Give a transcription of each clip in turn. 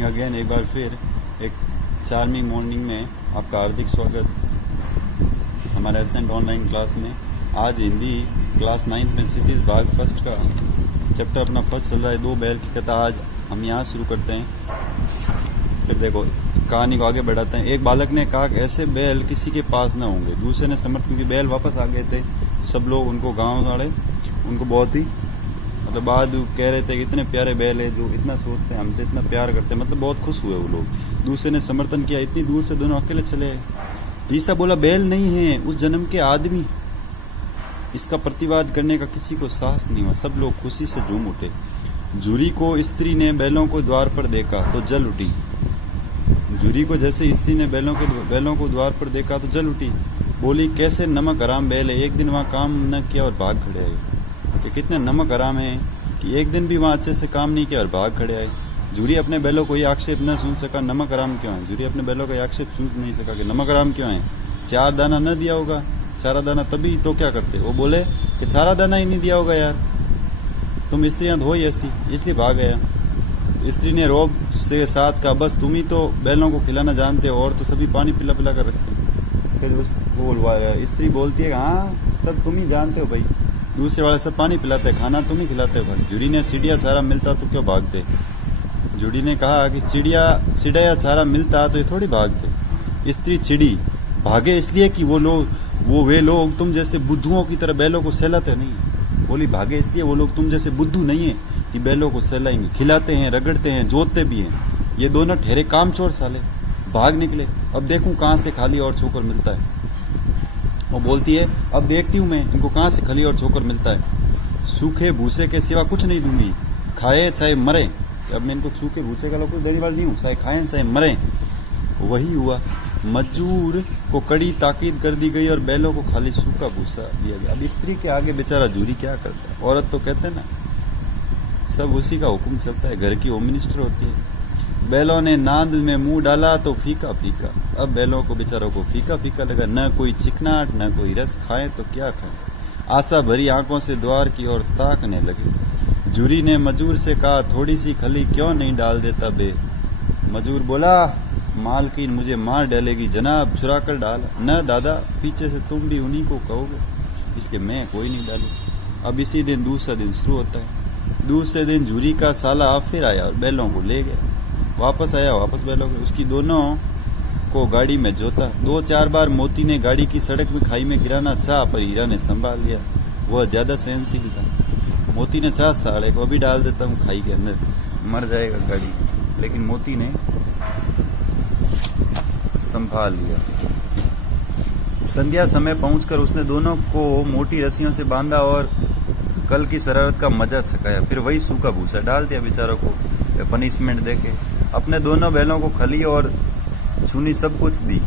Morning again, एक बार फिर एक चार्मिंग मॉर्निंग में आपका हार्दिक स्वागत हमारे एसेंट ऑनलाइन क्लास में। आज हिंदी क्लास 9th में क्षितिज भाग फर्स्ट का चैप्टर अपना फर्स्ट चल रहा है, 2 बैल की कथा। आज हम यहाँ शुरू करते हैं। फिर देखो कहानी को आगे बढ़ाते हैं। एक बालक ने कहा कि ऐसे बैल किसी के पास न होंगे। दूसरे ने समर्थ, क्योंकि बैल वापस आ गए थे, सब लोग उनको गाँव वाले उनको बहुत ही मतलब बाद कह रहे थे कि इतने प्यारे बैल है जो इतना सोचते हैं, हमसे इतना प्यार करते हैं, मतलब बहुत खुश हुए वो लोग। दूसरे ने समर्थन किया, इतनी दूर से दोनों अकेले चले आए। तीसरा बोला बैल नहीं है, उस जन्म के आदमी। इसका प्रतिवाद करने का किसी को साहस नहीं हुआ। सब लोग खुशी से झूम उठे। जूरी को स्त्री ने बैलों को द्वार पर देखा तो जल उठी। जूरी को जैसे स्त्री ने बैलों को द्वार पर देखा तो जल उठी। बोली कैसे नमक हराम बैल है, एक दिन वहाँ काम न किया और भाग खड़े आए। कि कितने नमक हराम है कि एक दिन भी वहाँ अच्छे से काम नहीं किया और भाग खड़े आए। जूरी अपने बैलों को ये आक्षेप न सुन सका नमक हराम क्यों है। जूरी अपने बैलों का आक्षेप सुन नहीं सका कि नमक हराम क्यों है। 4 दाना न दिया होगा, 4 दाना तभी तो क्या करते। वो बोले कि 4 दाना ही नहीं दिया होगा यार, तुम स्त्रियां हो ऐसी, इसलिए भाग गया। स्त्री ने रोब से साथ कहा बस तुम ही तो बैलों को खिलाना जानते हो और तो सभी पानी पिला पिला कर रखते हो। फिर वो स्त्री बोलती है हाँ सब तुम ही जानते हो भाई, दूसरे वाले सब पानी पिलाते हैं, खाना तुम ही खिलाते हो भाई। जूरी ने चिड़िया चारा मिलता तो क्यों भागते। जूरी ने कहा कि चिड़िया चारा मिलता तो ये थोड़ी भागते। स्त्री चिड़ी, भागे इसलिए कि वे लोग तुम जैसे बुद्धुओं की तरह बैलों को सहलाते नहीं। बोली भागे इसलिए वो लोग तुम जैसे बुद्धू नहीं है कि बैलों को सहलाएंगे, खिलाते हैं, रगड़ते हैं, जोतते भी हैं। ये दोनों ठहरे कामचोर साले, भाग निकले। अब देखूं कहाँ से खाली और छोकर मिलता है। वो बोलती है अब देखती हूँ मैं इनको कहाँ से खली और छोकर मिलता है। सूखे भूसे के सिवा कुछ नहीं दूंगी, खाए चाहे मरे। अब मैं इनको सूखे भूसे का लोग कुछ देने वाली नहीं हूँ, चाहे खाएं चाहे मरे। वही हुआ। मजदूर को कड़ी ताकीद कर दी गई और बैलों को खाली सूखा भूसा दिया गया। अब स्त्री के आगे बेचारा जूरी क्या करता है। औरत तो कहते हैं ना सब उसी का हुक्म चलता है, घर की होम मिनिस्टर होती है। बैलों ने नांद में मुंह डाला तो फीका फीका। अब बैलों को बेचारों को फीका फीका लगा, न कोई चिकनाट न कोई रस, खाएं तो क्या खाएं। आशा भरी आंखों से द्वार की ओर ताकने लगे। जूरी ने मजूर से कहा थोड़ी सी खली क्यों नहीं डाल देता बे। मजूर बोला मालकिन मुझे मार डालेगी जनाब, चुरा कर डाल। न दादा, पीछे से तुम भी उन्हीं को कहोगे, इसलिए मैं कोई नहीं डालू। अब इसी दिन दूसरा दिन शुरू होता है। दूसरे दिन जूरी का साला फिर आया और बैलों को ले गया। वापस आया, वापस बैलों को उसकी दोनों को गाड़ी में जोता। 2-4 बार मोती ने गाड़ी की सड़क में खाई में गिराना चाहा, पर हीरा ने संभाल लिया। वह ज्यादा सहनशील था। मोती ने चाहा साले को अभी डाल देता हूँ खाई के अंदर, मर जाएगा गाड़ी, लेकिन मोती ने संभाल लिया। संध्या समय पहुंचकर उसने दोनों को मोटी रस्सियों से बांधा और कल की शरारत का मजा चखाया। फिर वही सूखा भूसा डाल दिया बेचारों को पनिशमेंट देके। अपने दोनों बैलों को खली और चुनी सब कुछ दी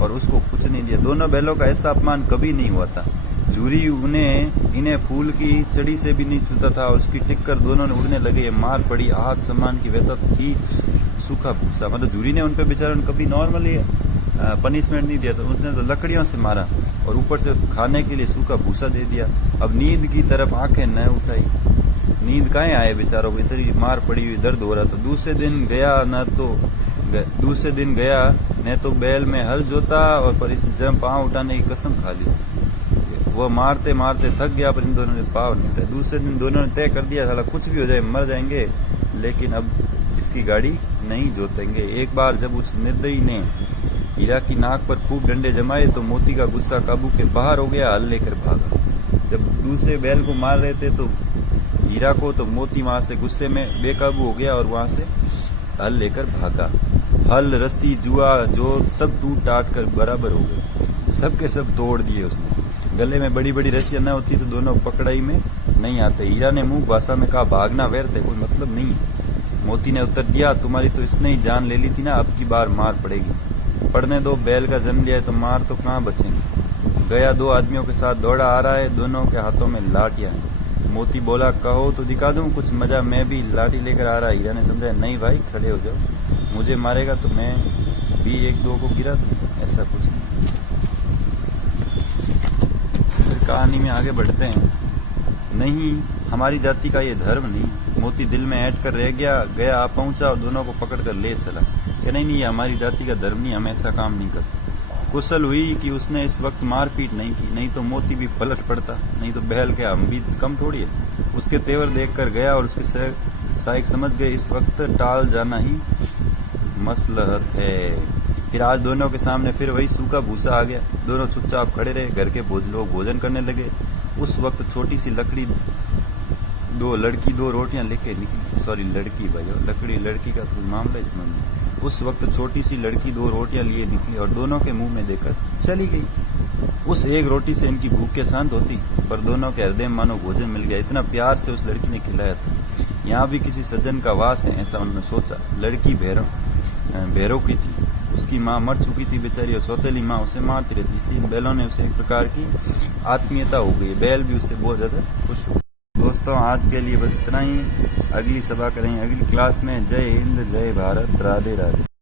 और उसको कुछ नहीं दिया। दोनों बैलों का ऐसा अपमान कभी नहीं हुआ था। जूरी इन्हें फूल की चढ़ी से भी नहीं छूता था और उसकी टिक्कर दोनों ने उड़ने लगे। मार पड़ी, आहत सम्मान की व्यथा थी, सूखा भूसा। मतलब जूरी ने उन पे बेचारों ने कभी नॉर्मली पनिशमेंट नहीं दिया था, उसने तो लकड़ियों से मारा और ऊपर से खाने के लिए सूखा भूसा दे दिया। अब नींद की तरफ आंखें न उठाई। नींद काहे आए बेचारों को, इतनी मार पड़ी हुई, दर्द हो रहा था। दूसरे दिन गया न तो बैल में हल जोता और पर इस जम पाँव उठाने की कसम खा ली। वह मारते मारते थक गया पर इन दोनों ने पाँव नहीं उठाए। दूसरे दिन दोनों ने तय कर दिया साला कुछ भी हो जाए मर जाएंगे, लेकिन अब इसकी गाड़ी नहीं जोतेंगे। एक बार जब उस निर्दयी ने हीरा की नाक पर खूब डंडे जमाए तो मोती का गुस्सा काबू के बाहर हो गया, हल लेकर भागा। जब दूसरे बैल को मार रहे थे तो हीरा को, तो मोती वहां से गुस्से में बेकाबू हो गया और वहां से हल लेकर भागा। हल, रस्सी, जुआ जो सब टूट टाट कर बराबर हो गए, सबके सब तोड़ दिए उसने। गले में बड़ी बड़ी रस्सियां न होती तो दोनों पकड़ाई में नहीं आते। हीरा ने मुंह भाषा में कहा भागना व्यर्थ है, कोई मतलब नहीं। मोती ने उत्तर दिया तुम्हारी तो इसने ही जान ले ली थी ना, अब की बार मार पड़ेगी। पढ़ने दो, बैल का जन्म लिया है तो मार तो कहाँ बचेंगे। गया 2 आदमियों के साथ दौड़ा आ रहा है, दोनों के हाथों में लाठियां हैं। मोती बोला कहो तो दिखा दूं कुछ मजा, मैं भी लाठी लेकर आ रहा। हीरा ने समझा नहीं भाई खड़े हो जाओ, मुझे मारेगा तो मैं भी 1-2 को गिरा दूं, ऐसा कुछ नहीं। फिर कहानी में आगे बढ़ते हैं। नहीं, हमारी जाति का ये धर्म नहीं, मोती दिल में ऐड कर रह गया आ पहुंचा और दोनों को पकड़ कर ले चला कि नहीं ये हमारी जाति का धर्म नहीं, हम ऐसा काम नहीं करते। कुशल हुई कि उसने इस वक्त मारपीट नहीं की, नहीं तो मोती भी पलट पड़ता, नहीं तो बहल के हम भी कम थोड़ी है। उसके तेवर देखकर गया और उसके सहायक समझ गए इस वक्त टाल जाना ही मसलहत है। फिर आज दोनों के सामने फिर वही सूखा भूसा आ गया। दोनों चुपचाप खड़े रहे। घर के लोग भोजन करने लगे। उस वक्त छोटी सी लड़की दो रोटियां लेके निकली। सॉरी लड़की भाई, लड़की का तो मामला इसमें नहीं। उस वक्त छोटी सी लड़की 2 रोटियां लिए निकली और दोनों के मुंह में देकर चली गई। उस एक रोटी से इनकी भूख के शांत होती, पर दोनों के हृदय में मानो भोजन मिल गया। इतना प्यार से उस लड़की ने खिलाया था। यहाँ भी किसी सज्जन का वास है, ऐसा उन्होंने सोचा। लड़की भैरव की थी। उसकी माँ मर चुकी थी बेचारी, और सौतेली माँ उसे मारती रहती, इसलिए इन बैलों ने उसे एक प्रकार की आत्मीयता हो गई। बैल भी उससे बहुत ज्यादा खुश हो। दोस्तों आज के लिए बस इतना ही। अगली सभा करेंगे अगली क्लास में। जय हिंद, जय भारत, राधे राधे।